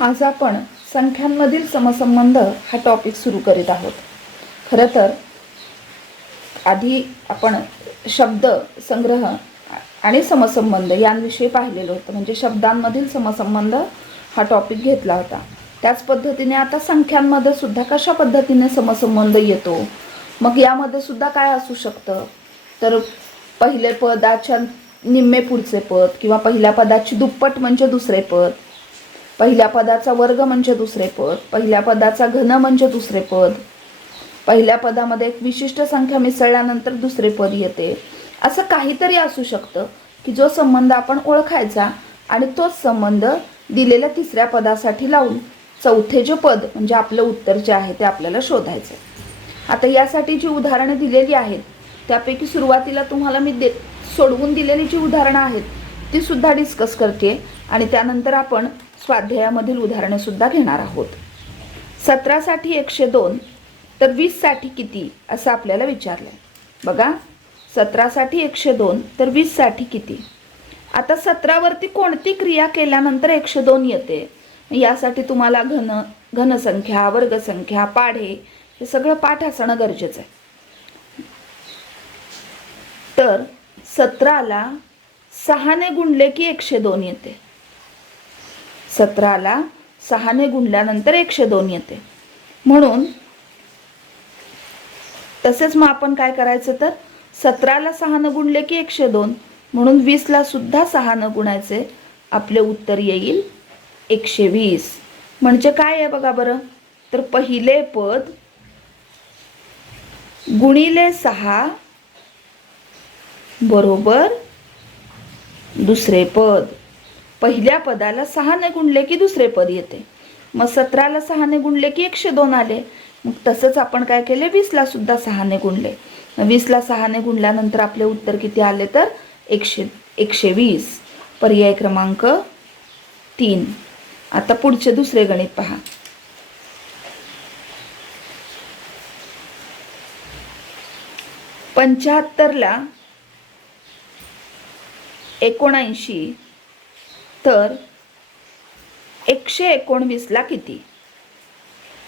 आज आपण संख्यांमधील समसंबंध हा टॉपिक सुरू करीत आहोत. खरं तर आधी आपण शब्द संग्रह आणि समसंबंध यांविषयी पाहिलेलं होतं, म्हणजे शब्दांमधील समसंबंध हा टॉपिक घेतला होता. त्याच पद्धतीने आता संख्यांमध्ये सुद्धा कशा पद्धतीने समसंबंध येतो, मग यामध्ये सुद्धा काय असू शकतं, तर पहिले पदाच्या निम्मे पुढचे पद किंवा पहिल्या पदाची दुप्पट म्हणजे दुसरे पद, पहिल्या पदाचा वर्ग म्हणजे दुसरे पद, पहिल्या पदाचा घन म्हणजे दुसरे पद, पहिल्या पदामध्ये एक विशिष्ट संख्या मिसळल्यानंतर दुसरे पद येते. असं काहीतरी असू शकतं की जो संबंध आपण ओळखायचा आणि तोच संबंध दिलेल्या तिसऱ्या पदासाठी लावून चौथे जे पद म्हणजे आपलं उत्तर जे आहे ते आपल्याला शोधायचं. आता यासाठी जी उदाहरणं दिलेली आहेत त्यापैकी सुरुवातीला तुम्हाला मी सोडवून दिलेली जी उदाहरणं आहेत ती सुद्धा डिस्कस करते आणि त्यानंतर आपण स्वाध्यायामधील उदाहरणे सुद्धा घेणार आहोत. 17 साठी 102 तर 20 साठी किती असं आपल्याला विचारलंय. बघा, 17 साठी 102 तर 20 साठी किती. आता 17 वरती कोणती क्रिया केल्यानंतर 102 येते, यासाठी तुम्हाला घनसंख्या, वर्गसंख्या, पाढे हे सगळं पाठ असणं गरजेचं आहे. तर 17ला 6ने गुणले की 102 येते. 17ला 6ने गुणल्यानंतर 102 येते. म्हणून तसेच मग आपण काय करायचं, तर 17ला 6ने गुणले की 102, म्हणून 20ला सुद्धा 6ने गुणायचे, आपले उत्तर येईल 120. म्हणजे काय आहे बघा बरं, तर पहिले पद गुणिले 6 बरोबर दुसरे पद. पहिल्या पदाला 6ने गुणले की दुसरे पद येते. मग 17ला 6ने गुणले की 102 आले. मग तसंच आपण काय केले, 20ला सुद्धा 6ने गुणले. 20ला 6ने गुणल्यानंतर आपले उत्तर किती आले, तर 120. पर्याय क्रमांक 3. आता पुढचे दुसरे गणित पहा. 75ला 79 तर 119ला किती.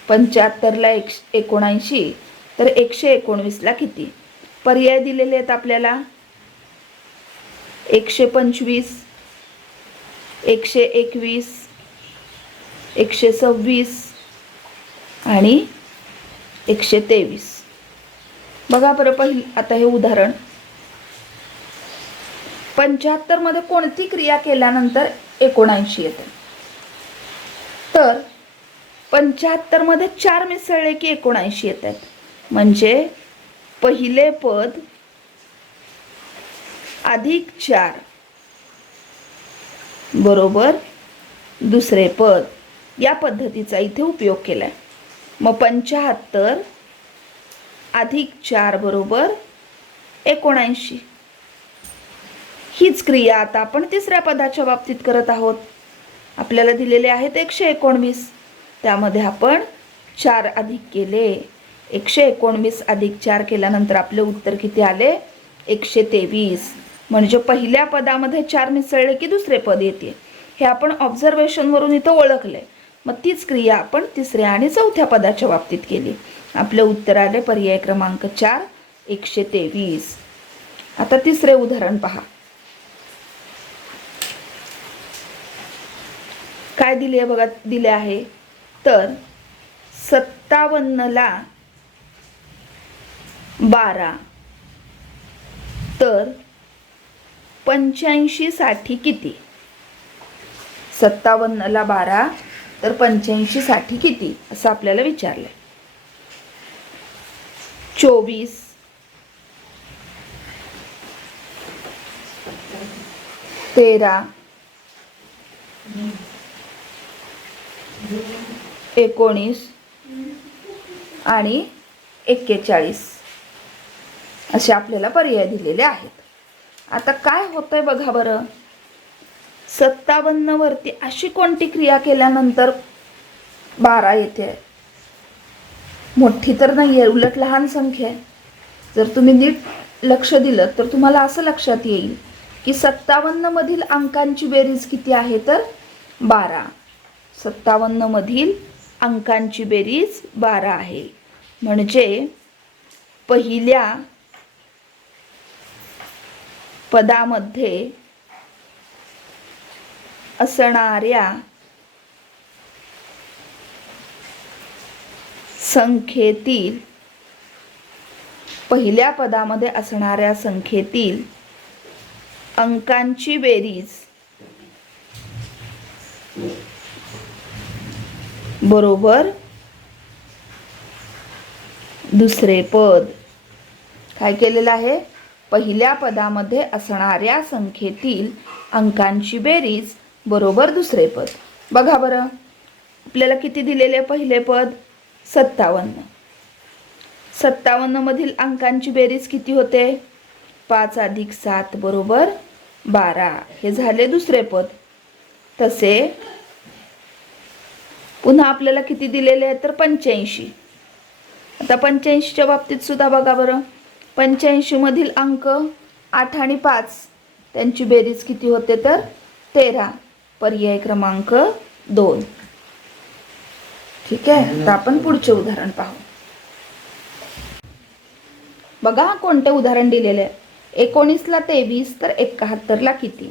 75ला 79 तर 119ला किती. पर्याय दिलेले आहेत आपल्याला 125, 121, 126 आणि 123. बघा बरं, आता हे उदाहरण 75 मध्ये कोणती क्रिया केल्यानंतर 79 येते, तर 75 मध्ये 4 मिसळले की 79 येतात. म्हणजे पहिले पद अधिक 4 बरोबर दुसरे पद, या पद्धतीचा इथे उपयोग केलाय. मग 75 अधिक 4 बरोबर 79. हीच क्रिया आता आपण तिसऱ्या पदाच्या बाबतीत करत आहोत. आपल्याला दिलेले आहेत 119, त्यामध्ये आपण 4 अधिक केले. 119 अधिक 4 केल्यानंतर आपले उत्तर किती आले, 123. म्हणजे पहिल्या पदामध्ये 4 मिसळले की दुसरे पद येते. हे आपण ऑब्झर्वेशनवरून इथं ओळखले. मग तीच क्रिया आपण तिसऱ्या आणि चौथ्या पदाच्या बाबतीत केली. आपले उत्तर आले पर्याय क्रमांक 4, 123. आता तिसरे उदाहरण पहा. काय दिले आहे बघा, दिले आहे तर 57ला 12 तर 85 साठी किती. 57ला 12 तर 85 साठी किती असं आपल्याला विचारलंय. 24, 13, 19 आणि 41 असे आपल्याला पर्याय दिलेले आहेत. आता काय होतंय बघा बरं, 57 वरती अशी कोणती क्रिया केल्यानंतर 12 येते. मोठी तर नाही आहे, उलट लहान संख्या आहे. जर तुम्ही नीट लक्ष दिलं तर तुम्हाला असं लक्षात येईल की 57 मधील अंकांची बेरीज किती आहे, तर 12. 57 मधील अंकांची बेरीज 12 आहे. म्हणजे पहिल्या पदामध्ये असणाऱ्या संख्येतील पहिल्या पदामध्ये असणाऱ्या संख्येतील अंकांची बेरीज बरोबर दुसरे पद. काय केलेलं आहे? पहिल्या पदामध्ये असणाऱ्या संख्येतील अंकांची बेरीज बरोबर दुसरे पद. बघा बरं, आपल्याला किती दिलेले पहिले पद? 57. 57 मधील अंकांची बेरीज किती होते? 5 अधिक 7 बरोबर 12. हे झाले दुसरे पद. तसे पुन्हा आपल्याला किती दिलेले आहे? तर 85. आता 85च्या बाबतीत सुद्धा बघा बरं, 85 मधील अंक 8 आणि 5 त्यांची बेरीज किती होते? तर 13. पर्याय क्रमांक 2. ठीक आहे. आता आपण पुढचे उदाहरण पाहू. बघा कोणते उदाहरण दिलेले आहे. 19 ला 23 तर 71 ला किती?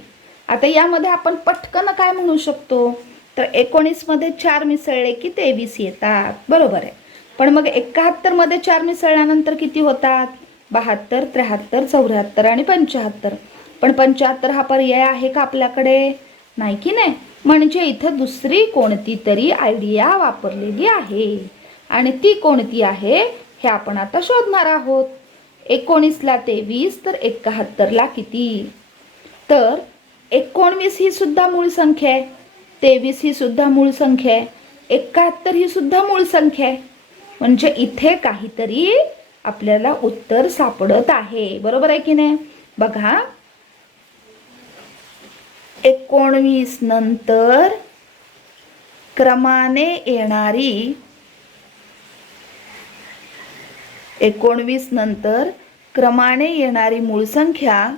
आता यामध्ये आपण पटकन काय म्हणू शकतो? तर 19 मध्ये 4 मिसळले की 23 येतात, बरोबर आहे. पण मग 71 मध्ये 4 मिसळल्यानंतर किती होतात? 72, 73, 74 आणि 75. पण 75 हा पर्याय आहे का आपल्याकडे? नाही की नाही. म्हणजे इथं दुसरी कोणती तरी आयडिया वापरलेली आहे. आणि ती कोणती आहे हे आपण आता शोधणार आहोत. 19 ला 23 तर 71 ला किती? तर 19 ही सुद्धा मूळ संख्या आहे, 23 ही सुद्धा मूळ संख्या आहे, 71 ही सुद्धा मूळ संख्या आहे. म्हणजे इथे काहीतरी आपल्याला उत्तर सापडत आहे, बरोबर आहे की नाही? बघा, 19 नंतर क्रमाने येणारी 19 नंतर क्रमाने येणारी मूळ संख्या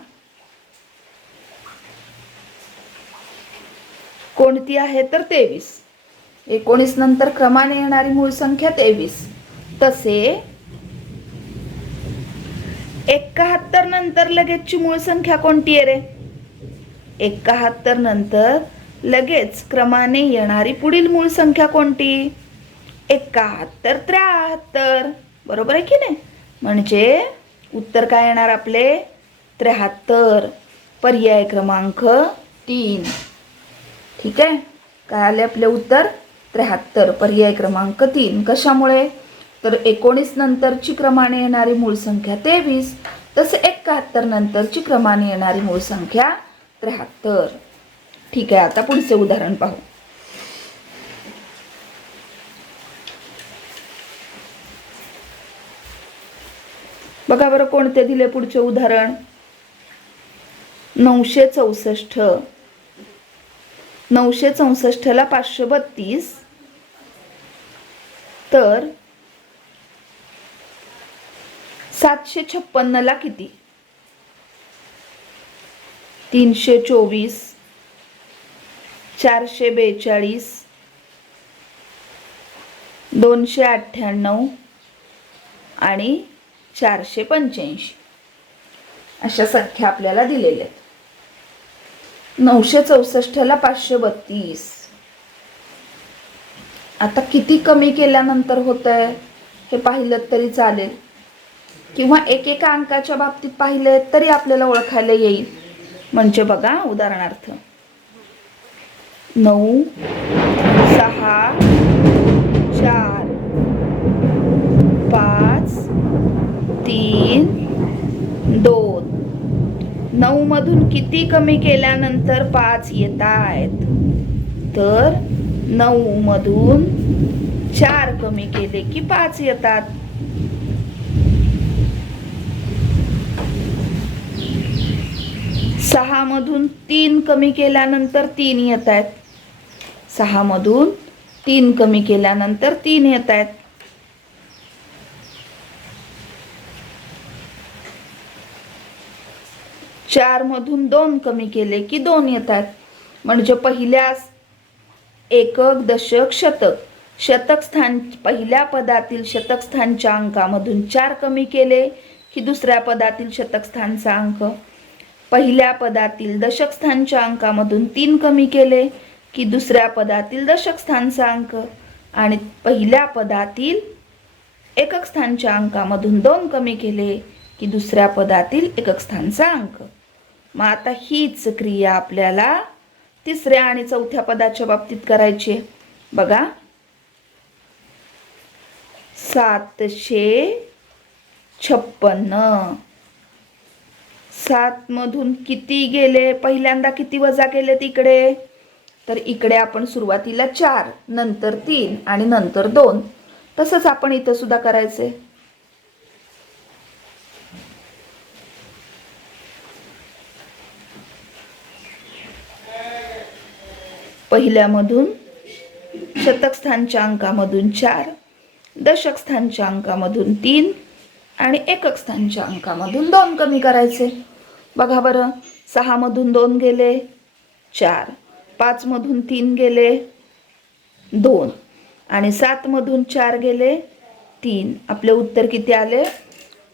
कोणती आहे? तर 23. 19 नंतर क्रमाने येणारी मूळ संख्या 23. तसे 71 नंतर लगेचची मूळ संख्या कोणती आहे रे? 71 नंतर लगेच क्रमाने येणारी पुढील मूळ संख्या कोणती? 71, 73. बरोबर आहे की नाही? म्हणजे उत्तर काय येणार आपले? 73. पर्याय क्रमांक 3. ठीक आहे. काय आले आपले उत्तर? 73. पर्याय क्रमांक 3. कशामुळे? तर 19 नंतरची क्रमाने येणारी मूळ संख्या 23, तसे 71 नंतरची क्रमाने येणारी मूळ संख्या 73. ठीक आहे. आता पुढचे उदाहरण पाहू. बघा बरं कोणते दिले पुढचे उदाहरण. 964. 964 ला 532 तर 756 ला किती? 324, 442, 298 आणि 485 अशा संख्या आपल्याला दिलेल्या आहेत. 964 ला 532. आता किती कमी केल्यानंतर होतंय हे पाहिलं तरी चालेल, किंवा एकेका अंकाच्या बाबतीत पाहिलं तरी आपल्याला ओळखायला येईल. म्हणजे बघा उदाहरणार्थ 9, 6, 4, 5, 3, 2. 9 मधून किती कमी केल्यानंतर 5 येत आहेत? तर 9 मधून 4 कमी केले की 5 येतात. 6 मधून 3 कमी केल्यानंतर 3 येत आहेत. 6 मधून 3 कमी केल्यानंतर 3 येत आहेत. 4 मधून 2 कमी केले की 2 येतात. म्हणजे पहिल्या एकक, दशक, शतक. शतक स्थान पहिल्या पदातील शतक स्थानच्या अंकामधून 4 कमी केले की दुसऱ्या पदातील शतक स्थानचा अंक. पहिल्या पदातील दशक स्थानच्या अंकामधून 3 कमी केले की दुसऱ्या पदातील दशक स्थानचा अंक. आणि पहिल्या पदातील एकक स्थानच्या अंकामधून 2 कमी केले की दुसऱ्या पदातील एकक स्थानचा अंक. मग आता हीच क्रिया आपल्याला तिसऱ्या आणि चौथ्या पदाच्या बाबतीत करायची. बघा, 756. 7 मधून किती गेले, पहिल्यांदा किती वजा केले तिकडे, तर इकडे आपण सुरुवातीला 4, नंतर 3 आणि नंतर 2. तसंच आपण इथं सुद्धा करायचे. पहिल्यामधून शतक स्थानच्या अंकामधून 4, दशक स्थानच्या अंकामधून 3 आणि एकक स्थानच्या अंकामधून 2 कमी करायचे. बघा बरं, 6 मधून 2 गेले 4, 5 मधून 3 गेले 2 आणि 7 मधून 4 गेले 3. आपले उत्तर किती आले?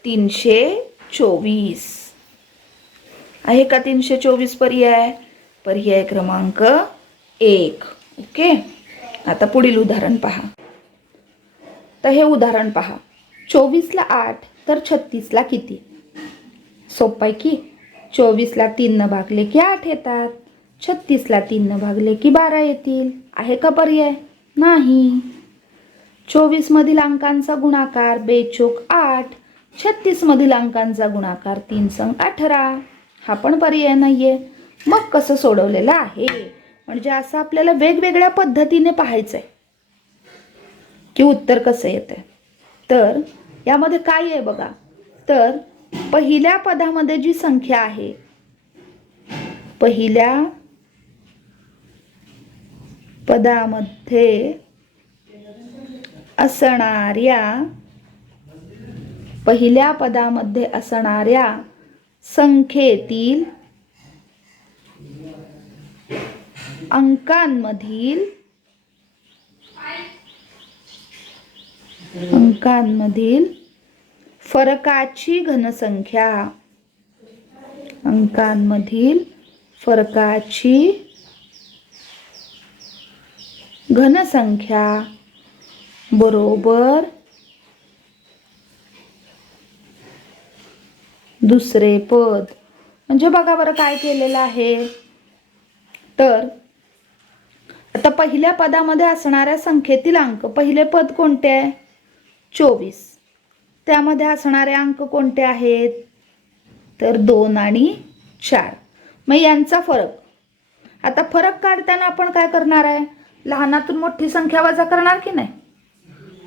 324. आहे का 324 पर्याय? पर्याय क्रमांक 1. ओके. आता पुढील उदाहरण पहा. तर हे उदाहरण पहा. 24ला 8 तर 36ला किती? सोपं आहे की. 24ला 3 भागले की 8 येतात. 36ला 3 भागले की 12 येतील. आहे का पर्याय? नाही. 24 मधील अंकांचा गुणाकार बेचोक 8. 36 मधील अंकांचा गुणाकार 3 संग 18. हा पण पर्याय नाहीये. मग कसं सोडवलेलं आहे? म्हणजे असं आपल्याला वेगवेगळ्या पद्धतीने पाहायचंय की उत्तर कसं येतंय. तर यामध्ये काय आहे बघा. तर पहिल्या पदामध्ये जी संख्या आहे, पहिल्या पदामध्ये असणाऱ्या संख्येतील अंकांमधील फरकाची घनसंख्या बरोबर दुसरे पद. म्हणजे बघा बरं काय केलेलं आहे. तर आता पहिल्या पदामध्ये असणाऱ्या संख्येतील अंक, पहिले पद कोणते आहे? 24. त्यामध्ये असणारे अंक कोणते आहेत? तर 2 आणि 4. मग यांचा फरक. आता फरक काढताना आपण काय करणार आहे? लहानातून मोठी संख्या वजा करणार की नाही?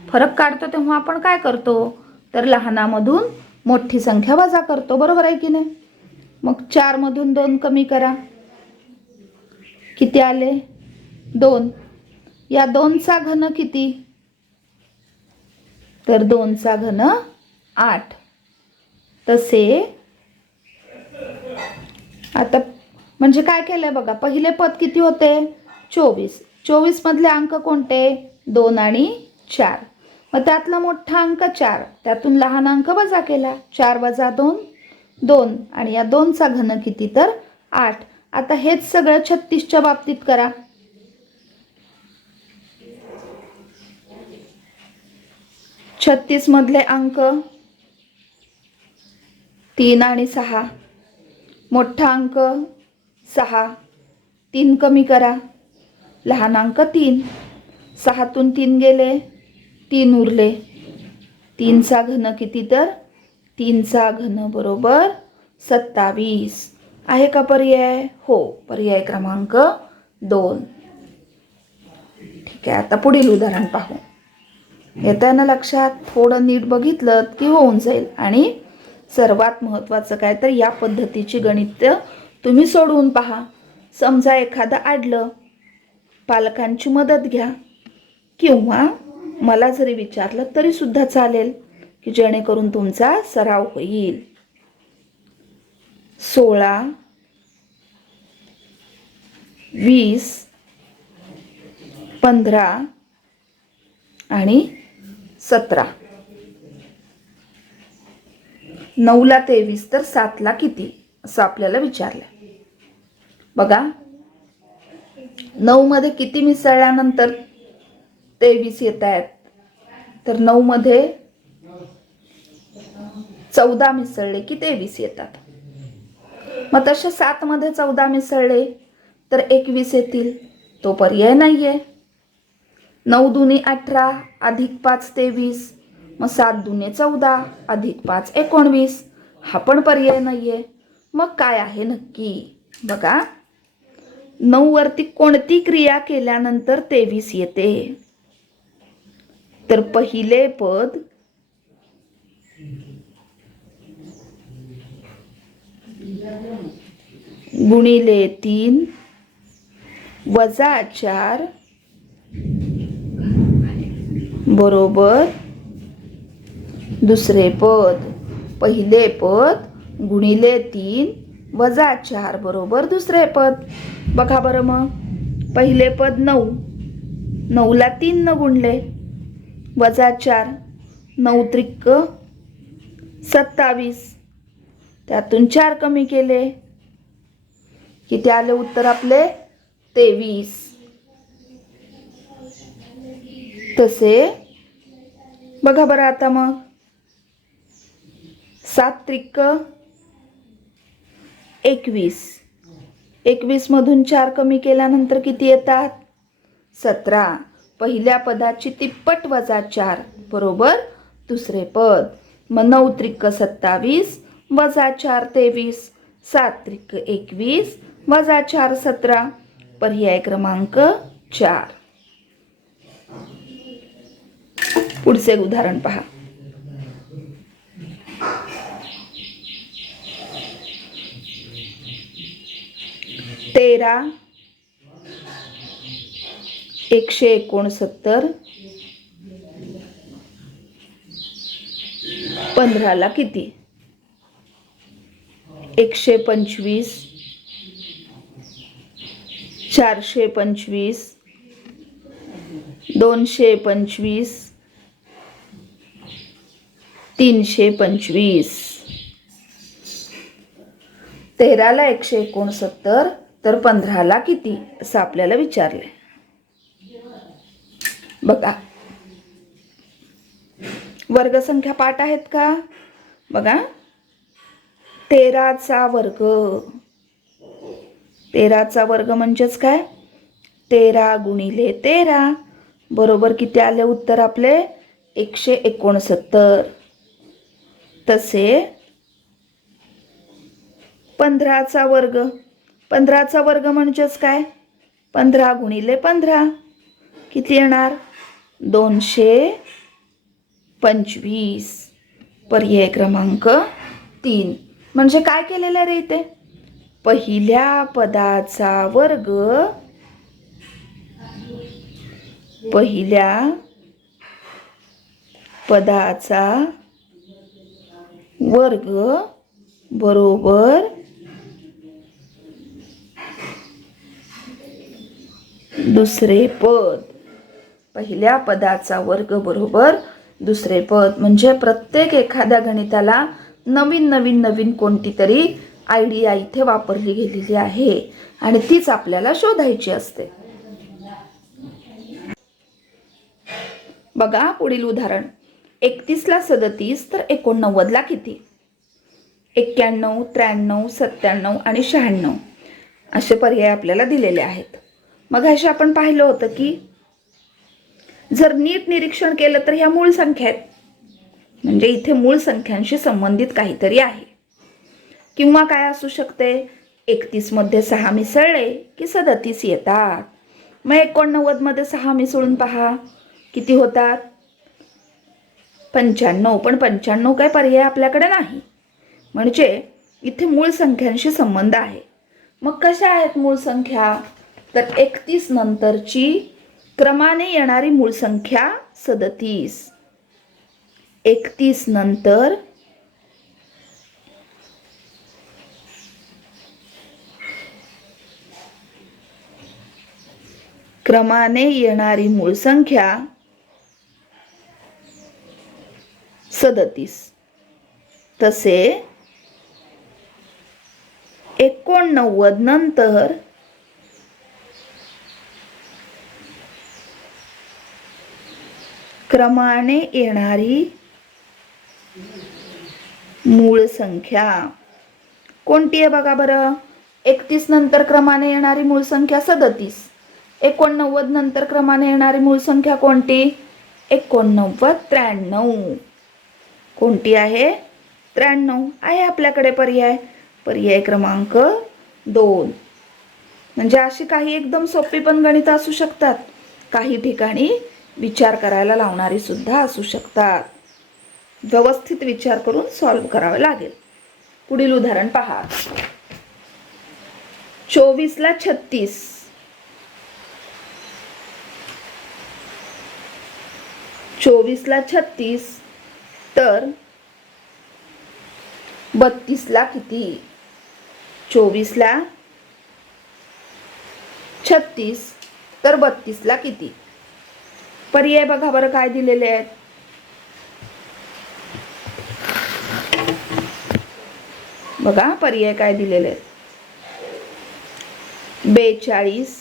फरक काढतो तेव्हा आपण काय करतो? तर लहानामधून मोठी संख्या वजा करतो. बरोबर आहे की नाही? मग 4 मधून 2 कमी करा. किती आले? 2. या 2चा घन किती? तर 2चा घन 8. तसे आता म्हणजे काय केलंय बघा. पहिले पद किती होते? 24. 24 मधले अंक कोणते? 2 आणि 4. मग त्यातला मोठा अंक 4, त्यातून लहान अंक वजा केला. 4 वजा 2 2 आणि या 2चा घन किती? तर 8. आता हेच सगळं 36च्या बाबतीत करा. 36 मधले अंक 3 आणि 6. मोठा अंक 6, 3 कमी करा. लहान अंक 3. 6तून 3 गेले, 3 उरले. 3चा घन किती? तर 3चा घन बरोबर 27. आहे का पर्याय? हो. पर्याय क्रमांक 2. ठीक आहे. आता पुढील उदाहरण पाहू. येतं ना लक्षात? थोडं नीट बघितलं की होऊन जाईल. आणि सर्वात महत्त्वाचं काय, तर या पद्धतीची गणित तुम्ही सोडवून पहा. समजा एखादं अडलं, पालकांची मदत घ्या किंवा मला जरी विचारलं तरी सुद्धा चालेल, की जेणेकरून तुमचा सराव होईल. 16, 20, 15 आणि 17. 9ला 23 तर 7ला किती असं आपल्याला विचारलं. बघा 9 मध्ये किती मिसळल्यानंतर 23 येत आहेत, तर 9 मध्ये 14 मिसळले की 23 येतात. मग तसे 7 मध्ये 14 मिसळले तर 21 येतील, तो पर्याय नाहीये. 9 दुनी 18 अधिक 5 23, मग 7 दुने 14 अधिक 5 19, हा पण पर्याय नाहीये. मग काय आहे नक्की? बघा 9 वरती कोणती क्रिया केल्यानंतर 23 येते? तर पहिले पद गुणिले 3 वजा 4 बरोबर दुसरे पद. पहिले पद गुणिले 3 वजा 4 बरोबर दुसरे पद. बघा बरं, मग पहिले पद 9, 9ला 3 न गुणले, वजा 4, 9 त्रिक 27, त्यातून 4 कमी केले, किती आले उत्तर आपले? 23. तसे बघा बरं आता मग 7 त्रिक 21, 21 मधून 4 कमी केल्यानंतर किती येतात? 17. पहिल्या पदाची तिप्पट वजा 4 बरोबर दुसरे पद. मग 9 त्रिक 27 वजा 4 23, 7 त्रिक 21 वजा 4 17, पर्याय क्रमांक 4. पुढचे उदाहरण पहा. तेरा 169 15ला किती? 125 425 225 325. 13ला 169 तर 15ला किती असं आपल्याला विचारले. बघा वर्गसंख्या पाठ आहेत का? बघा 13चा वर्ग. 13चा वर्ग म्हणजेच काय? 13 गुणिले 13 बरोबर किती आले उत्तर आपले? 169. तसे 15चा वर्ग. 15चा वर्ग म्हणजेच काय? 15 गुणिले 15 किती येणार? 225. पर्याय क्रमांक 3. म्हणजे काय केलेलं रे इथे? पहिल्या पदाचा वर्ग पहिल्या पदाचा वर्ग बरोबर दुसरे पद. पहिल्या पदाचा वर्ग बरोबर दुसरे पद म्हणजे प्रत्येक एखाद्या गणिताला नवीन नवीन नवीन कोणती तरी आयडिया इथे वापरली गेलेली आहे आणि तीच आपल्याला शोधायची असते. बघा पुढील उदाहरण. 31ला 37 तर 89ला किती? 91 93 97 आणि 96 असे पर्याय आपल्याला दिलेले आहेत. मग असे आपण पाहिलं होतं की जर नीट निरीक्षण केलं तर ह्या मूळ संख्या आहेत, म्हणजे इथे मूळ संख्यांशी संबंधित काहीतरी आहे. किंवा काय असू शकते? 31 मध्ये 6 मिसळले की 37 येतात. मग 89 मध्ये 6 मिसळून पहा किती होतात? 95. पण 95 काय पर्याय आपल्याकडे नाही, म्हणजे इथे मूळ संख्यांशी संबंध आहे. मग कशा आहेत मूळ संख्या? तर 31 नंतरची क्रमाने येणारी मूळ संख्या 37. 31 नंतर क्रमाने येणारी मूळ संख्या 37. तसे 89 नंतर क्रमाने येणारी मूळ संख्या कोणती आहे बघा बरं. 31 नंतर क्रमाने येणारी मूळ संख्या 37. 89 नंतर क्रमाने येणारी मूळ संख्या कोणती? 89, 93. कोणती आहे? 93 आहे आपल्याकडे पर्याय. पर्याय क्रमांक 2. म्हणजे अशी काही एकदम सोपी पण गणित असू शकतात, काही ठिकाणी विचार करायला लावणारी सुद्धा असू शकतात. व्यवस्थित विचार करून सॉल्व्ह करावे लागेल. पुढील उदाहरण पहा. 24 ला 36. 24 ला 36 तर 32 ला किती? 24 ला 36 तर 32 ला किती? पर्याय बघा बरं काय दिलेले आहेत. बघा पर्याय काय दिलेले आहेत. 42,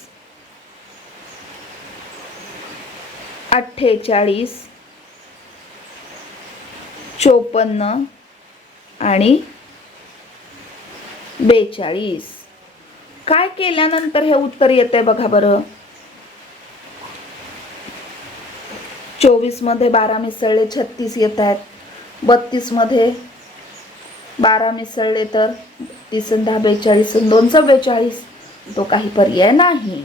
48, 54 आणि 42. काय केल्यानंतर हे उत्तर येते बघा बरं. 24 मध्ये 12 मिसळले 36 येत आहेत. 32 मध्ये 12 मिसळले तर 30 10 42 2 44. तो काही पर्याय नाही.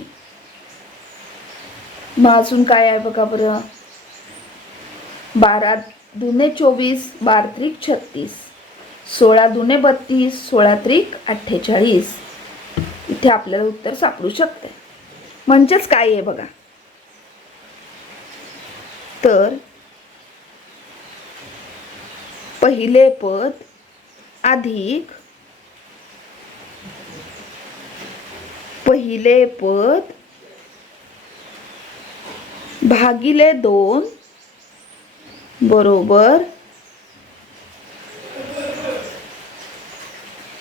मग अजून काय आहे बघा बरं. 12 दुने 24, 12 त्रिक 36, 16 दुने 32, 16 त्रिक 48. इथे आपल्याला उत्तर सापडू शकते. म्हणजेच काय आहे बघा. तर पहिले पद अधिक पहिले पद भागिले 2 बरोबर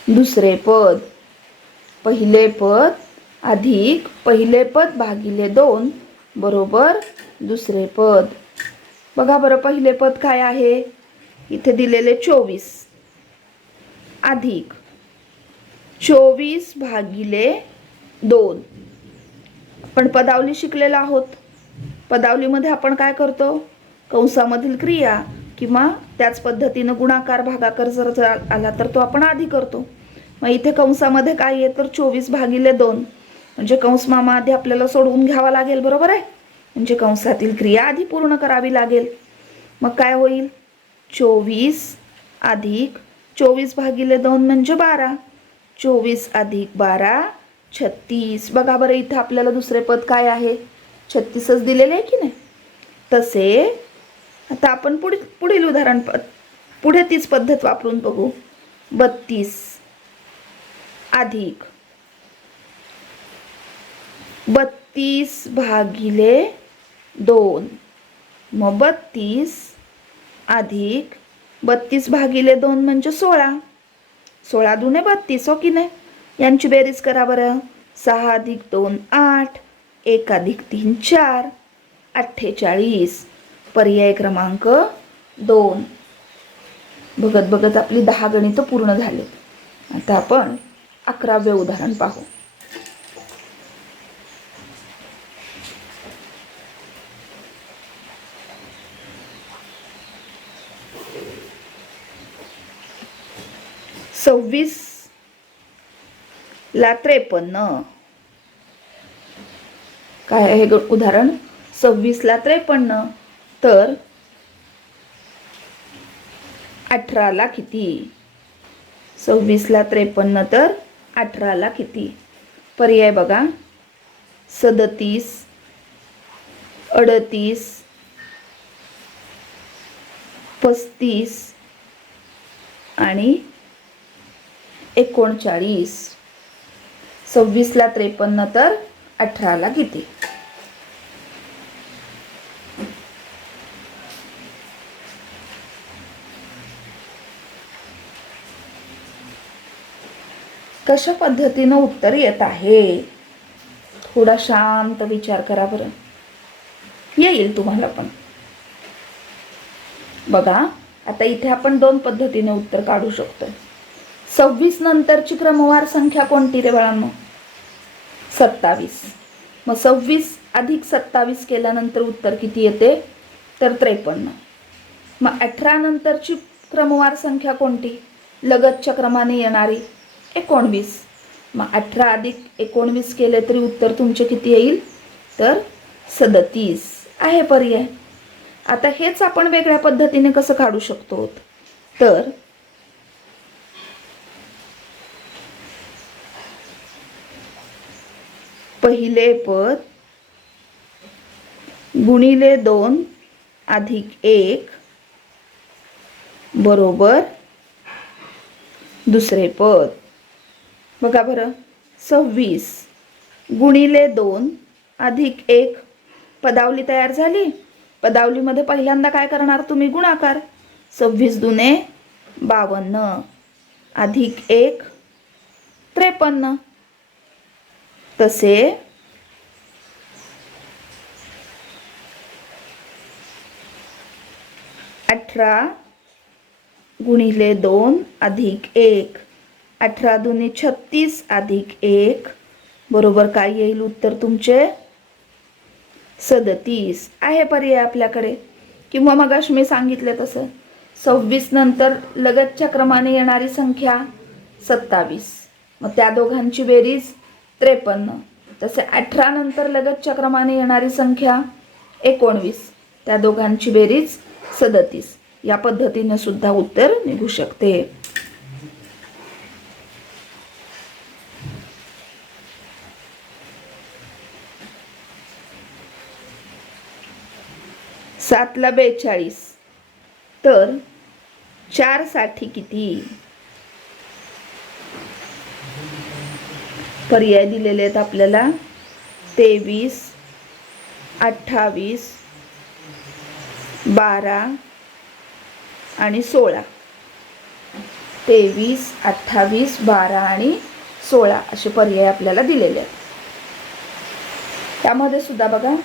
दुसरे पद. पहिले पद अधिक पहिले पद भागिले 2 बरोबर दुसरे पद. बघा बरं पहिले पद काय आहे. इथे दिलेले 24 अधिक 24 भागिले 2. आपण पदावली शिकलेलो आहोत. पदावलीमध्ये आपण काय करतो. कंसामधील क्रिया किंवा त्याच पद्धतीने गुणाकार भागाकार जर आला तर तो आपण आधी करतो. मग इथे कंसामध्ये काय आहे तर 24 भागिले 2 म्हणजे कंस मामा आधी आपल्याला सोडवून घ्यावा लागेल. बरोबर आहे. म्हणजे कंसातील क्रिया आधी पूर्ण करावी लागेल. मग काय होईल. 24 अधिक 24 भागिले 2 म्हणजे 12. 24 अधिक 12 36. बघा बरं इथे आपल्याला दुसरे पद काय आहे. 36च दिलेले आहे की नाही. तसे आता आपण पुढील उदाहरण पुढे तीच पद्धत वापरून बघू. 32 अधिक 32 भागिले 2. मग 32 अधिक 32 भागिले 2 म्हणजे 16. 16 दुने 32 हो की नाही. यांची बेरीज करा बरं. 6 अधिक 2 8, 1 अधिक 3 4, 48. पर्याय क्रमांक 2. बघत बघत आपली 10 गणितं पूर्ण झाली. आता आपण 11वे उदाहरण पाहू. सव्वीस ला 53. काय आहे उदाहरण. 26 ला 53 तर 18 ला किती. 26 ला 53 तर 18 ला किती. पर्याय बघा. 37, 38, 35 आणि 39. 26 ला 53 तर 18 ला किती. कशा पद्धतीनं उत्तर येत आहे? थोडा शांत विचार करा बरं, येईल तुम्हाला पण. बघा, आता इथे आपण 2 पद्धतीने उत्तर काढू शकतो. 26 नंतरची क्रमवार संख्या कोणती रे बाळांनो? 27. मग 26 अधिक 27 केल्यानंतर उत्तर किती येते? तर 53. मग 18 नंतरची क्रमवार संख्या कोणती? लगतच्या क्रमाने येणारी 19. मग 18 अधिक 19 केले तरी उत्तर तुमचे किती येईल? तर 37 आहे पर्याय. आता हेच आपण वेगळ्या पद्धतीने कसं काढू शकतो? तर पहिले पद गुणिले 2 अधिक 1 बरोबर दुसरे पद. बघा बरं, 26 गुणिले 2 अधिक 1 पदावली तयार झाली. पदावलीमध्ये पहिल्यांदा काय करणार तुम्ही? गुणाकार. 26 दुने 52 अधिक 1 53. तसे 18 गुणिले 2 अधिक 1 18 दुनी 36 अधिक 1 बरोबर काय येईल उत्तर तुमचे? 37 आहे पर्याय आपल्याकडे. किंवा मगाशी मी सांगितलं तसं 26 नंतर लगतच्या क्रमाने येणारी संख्या 27, मग त्या दोघांची बेरीज 53. तसे 18 नंतर लगतच्या क्रमाने येणारी संख्या 19, त्या दोघांची बेरीज 37. या पद्धतीने सुद्धा उत्तर निघू शकते. सातला 42 तर 4 साठी किती? पर्याय दिलेले आहेत आपल्याला 23, 28, 12 आणि 16. 23, 28, 12 आणि 16 असे पर्याय आपल्याला दिलेले आहेत. त्यामध्ये सुद्धा बघा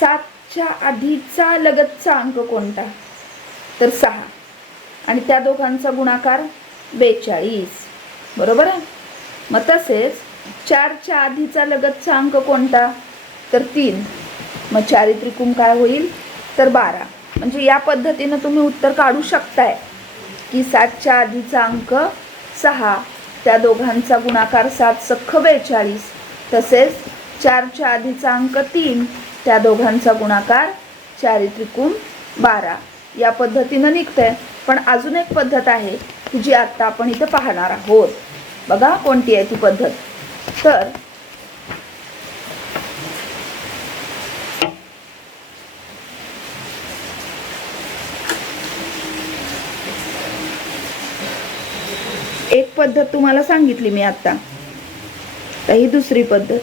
7च्या आधीचा लगतचा अंक कोणता? तर 6 आणि त्या दोघांचा गुणाकार 42 बरोबर आहे. मग तसेच 4च्या आधीचा लगतचा अंक कोणता? तर 3. मग 4 त्रिकोण काय होईल? तर 12. म्हणजे या पद्धतीने तुम्ही उत्तर काढू शकताय की 7च्या आधीचा अंक 6, त्या दोघांचा गुणाकार 7 सख्ख 42. तसेच 4च्या आधीचा अंक 3, त्या दोघांचा गुणाकार 4 त्रिकोण 12. या पद्धतीने निघतंय. पण अजून एक पद्धत आहे की जी आता आपण इथे पाहणार आहोत. बघा कोणती आहे ती पद्धत. तर एक पद्धत तुम्हाला सांगितली मी आता, ही दुसरी पद्धत.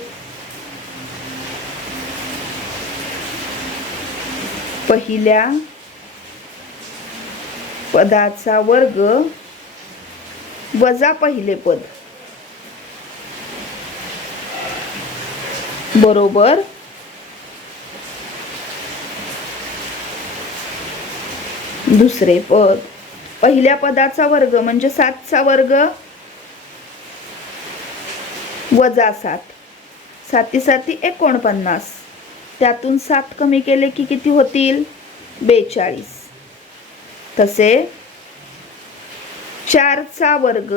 पहिल्या पदाचा वर्ग वजा पहिले पद बरोबर दुसरे पद. पहिल्या पदाचा वर्ग म्हणजे 7चा वर्ग वजा 7, 7 7 49. त्यातून 7 कमी केले की किती होतील? 42. तसे 4चा वर्ग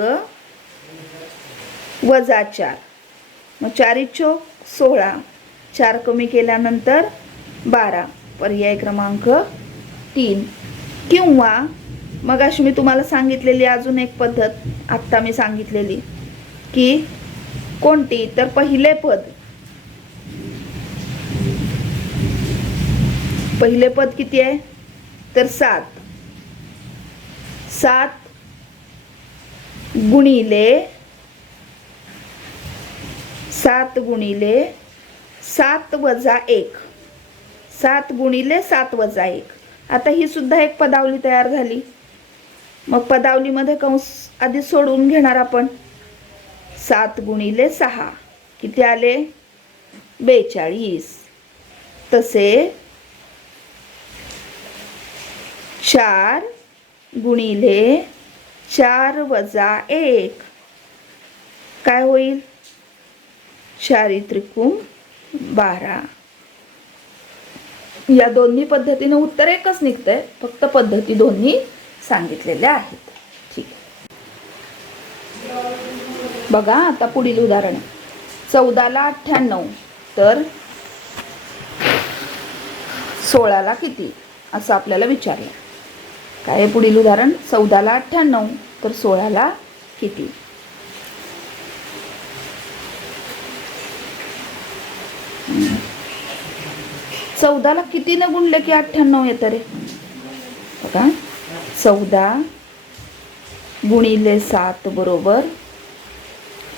वजा 4, मग 4 चौक 16, 4 कमी केल्यानंतर 12. पर्याय क्रमांक 3. किंवा मगाशी मी तुम्हाला सांगितलेली अजून एक पद्धत आत्ता मी सांगितलेली की कोणती? तर पहिले पद किती आहे? तर 7. 7 गुणिले 7 वजा 1, 7 गुणिले 7 वजा 1. आता ही सुद्धा एक पदावली तयार झाली. मग पदावलीमध्ये कंस आधी सोडवून घेणार आपण. 7 गुणिले 6 किती आले? 42. तसे 4 गुणिले 4 वजा 1 काय होईल? 4 त्रिकोण 12. या दोन्ही पद्धतीने उत्तर एकच निघतंय, फक्त पद्धती दोन्ही सांगितलेल्या आहेत. ठीक आहे. बघा आता पुढील उदाहरण. 14 ला 98 तर 16 ला किती असं आपल्याला विचारलं. काय आहे पुढील उदाहरण? 14 ला 98 तर 16 ला किती? चौदाला कितीने गुणले की 98 येतं रे? बघा 14 गुणिले 7 बरोबर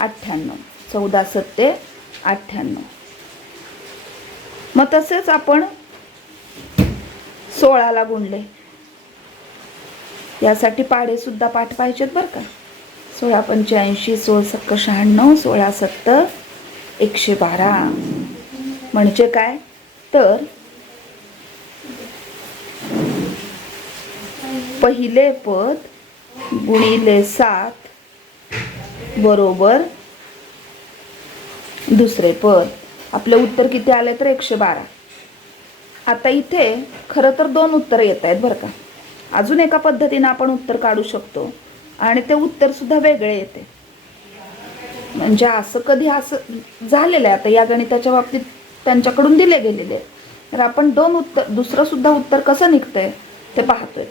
98. 14 सत्ते 98. मग तसेच आपण 16 ला गुणले. यासाठी पाढे सुद्धा पाठ पाहिजेत बरं का. 16 85, 16 सक्क 96, 16 सत्त 112. म्हणजे काय तर पहिले पद गुणिले 7 बरोबर दुसरे पद. आपले उत्तर किती आले तर 112. आता इथे खरं तर 2 उत्तर येत आहेत बरं का. अजून एका पद्धतीने आपण उत्तर काढू शकतो आणि ते उत्तर सुद्धा वेगळे येते. म्हणजे असं कधी असं झालेलं आहे. आता या गणिताच्या बाबतीत त्यांच्याकडून दिले गेलेले तर आपण 2 उत्तर दुसरं सुद्धा उत्तर कसं निघतंय ते पाहतोय.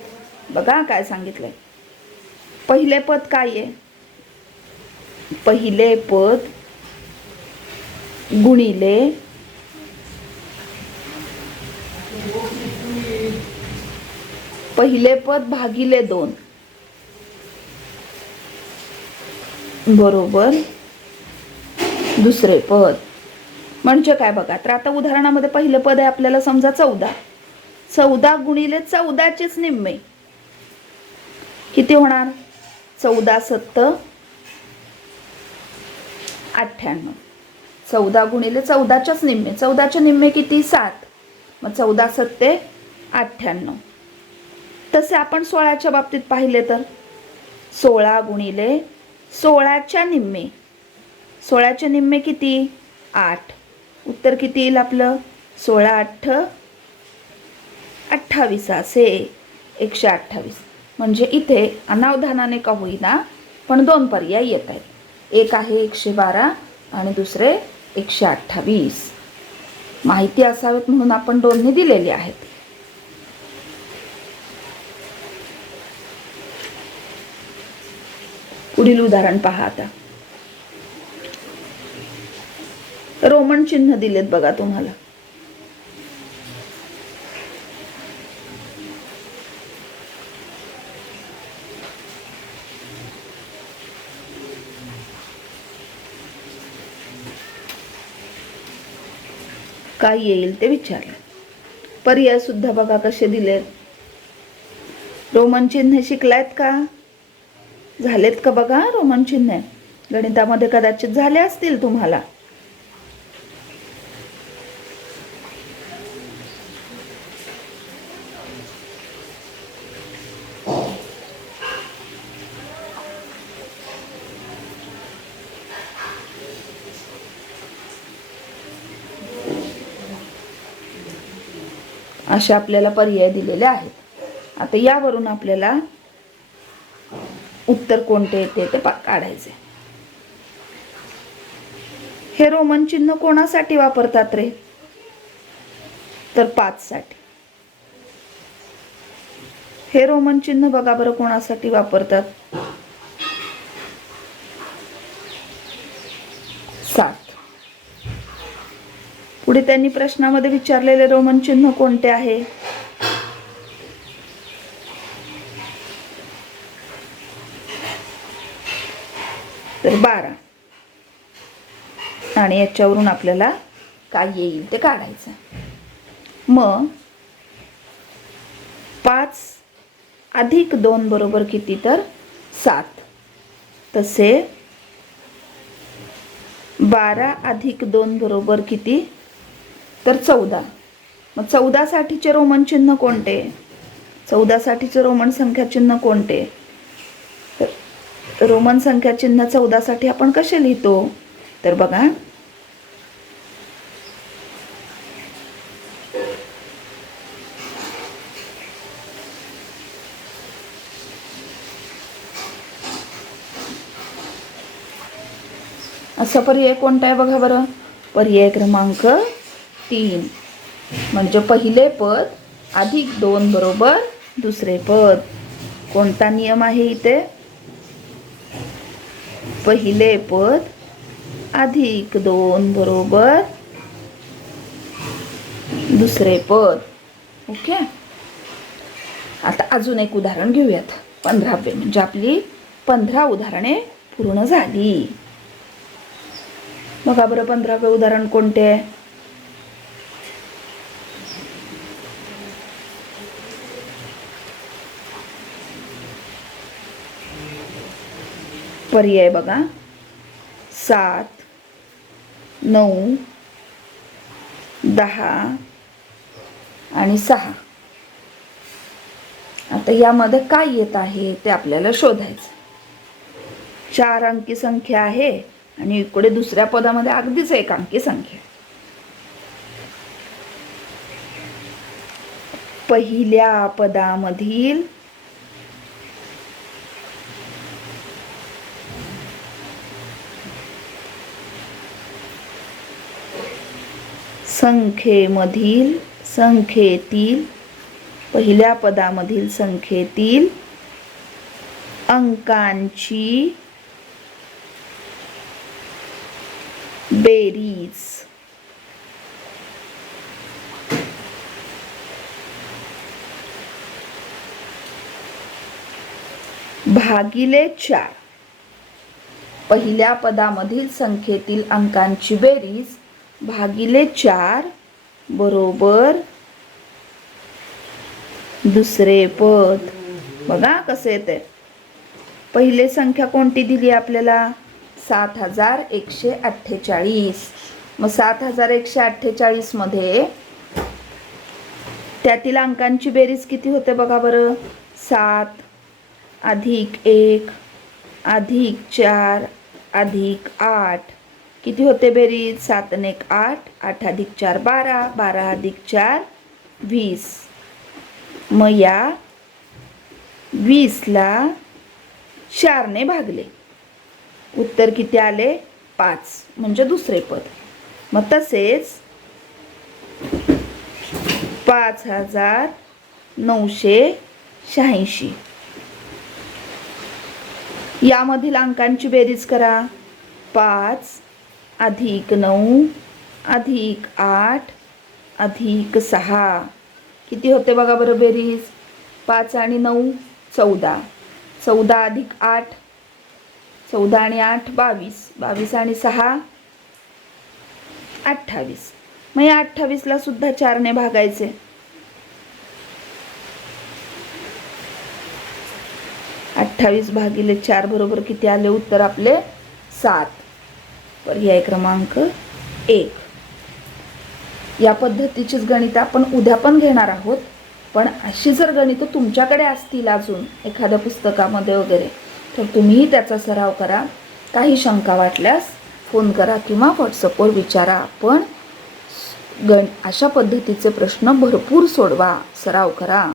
बघा काय सांगितलंय. पहिले पद काय आहे? पहिले पद गुणिले पहिले पद भागिले 2 बरोबर दुसरे पद. म्हणजे काय बघा. तर आता उदाहरणामध्ये पहिलं पद आहे आपल्याला समजा 14. 14 गुणिले 14चेच निम्मे किती होणार? 14 सत्त 98. 14 गुणिले 14च्याच निम्मे. 14चे निम्मे किती? 7. मग 14 सत्ते 98. तसे आपण 16च्या बाबतीत पाहिले तर 16 गुणिले 16च्या निम्मे. 16चे निम्मे किती? 8. उत्तर किती येईल आपलं? 16 8 28 असे 128. म्हणजे इथे अनावधानाने का होईना पण 2 पर्याय येत आहेत. एक आहे 112 आणि दुसरे 128. माहिती असावेत म्हणून आपण 2 दिलेली आहेत. पुढील उदाहरण पहा आता. रोमन चिन्ह दिलेत बघा तुम्हाला. काय येईल ते विचारलं. पर्याय सुद्धा बघा कसे दिलेत. रोमन चिन्ह शिकलायत का? झालेत का बघा रोमन चिन्ह? गणितामध्ये कदाचित झाले असतील तुम्हाला. असे आपल्याला पर्याय दिलेले आहेत. आता यावरून आपल्याला उत्तर कोणते येते ते काढायचे. हे रोमन चिन्ह कोणासाठी वापरतात रे? तर 5 साठी. हे रोमन चिन्ह बघा बरं कोणासाठी वापरतात? 7. पुढे त्यांनी प्रश्नामध्ये विचारलेले रोमन चिन्ह कोणते आहे? तर 12. आणि याच्यावरून आपल्याला काय येईल ते काढायचं. मग 5 अधिक 2 बरोबर किती तर 7. तसे 12 अधिक 2 बरोबर किती? तर 14. मग 14 साठीचे रोमन चिन्ह कोणते? 14 साठीचे रोमन संख्या चिन्ह कोणते? रोमन संख्या चिन्ह 14 साठी आपण कसे लिहितो? तर बघा, असा पर्याय कोणता आहे बघा बरं? पर्याय क्रमांक 3. म्हणजे पहिले पद अधिक 2 बरोबर दुसरे पद. कोणता नियम आहे इथे? पहिले पद अधिक 2 बरोबर दुसरे पद. ओके. आता अजून एक उदाहरण घेऊयात. 15वे. म्हणजे आपली 15 उदाहरणे पूर्ण झाली. बघा बरं 15वे उदाहरण कोणते आहे? पर्याय बघा, 7, 9, 10 आणि 6. आता यामध्ये काय येत आहे ते आपल्याला शोधायचं. 4 अंकी संख्या आहे आणि इकडे दुसऱ्या पदामध्ये अगदीच 1 अंकी संख्या. पहिल्या पदामधील संख्येतील पहिल्या पदामधील संख्येतील अंकांची बेरीज भागिले 4. पहिल्या पदामधील संख्येतील अंकांची बेरीज भागिले 4 बरोबर दुसरे पद. बघा कसं येते. पहिले संख्या कोणती दिली आपल्याला? 7148. मग 7148 मध्ये त्यातील अंकांची बेरीज किती होते बघा बरं? 7 अधिक 1 अधिक 4 अधिक 8. किती होते बेरीज? 7 आणि 1 8, 8 अधिक 4 12, 12 अधिक 4 20. मग या 20 ला 4 ने भागले. उत्तर किती आले? 5. म्हणजे दुसरे पद. मग तसेच 5986. यामधील अंकांची बेरीज करा. 5 अधिक 9 अधिक 8 अधिक 6. किती होते बघा बरं बेरीज? 5 आणि 9 14. 14 अधिक 8, 14 आणि 8 22. 22 आणि 6 28. मग या 28 ला सुद्धा 4 ने भागायचे. 28 भागिले 4 बरोबर किती आले? उत्तर आपले 7. पर्याय क्रमांक 1. या पद्धतीचीच गणित आपण उद्या पण घेणार आहोत. पण अशी जर गणितं तुमच्याकडे असतील अजून एखाद्या पुस्तकामध्ये वगैरे, तर तुम्हीही त्याचा सराव करा. काही शंका वाटल्यास फोन करा किंवा व्हॉट्सअपवर विचारा. आपण अशा पद्धतीचे प्रश्न भरपूर सोडवा, सराव करा.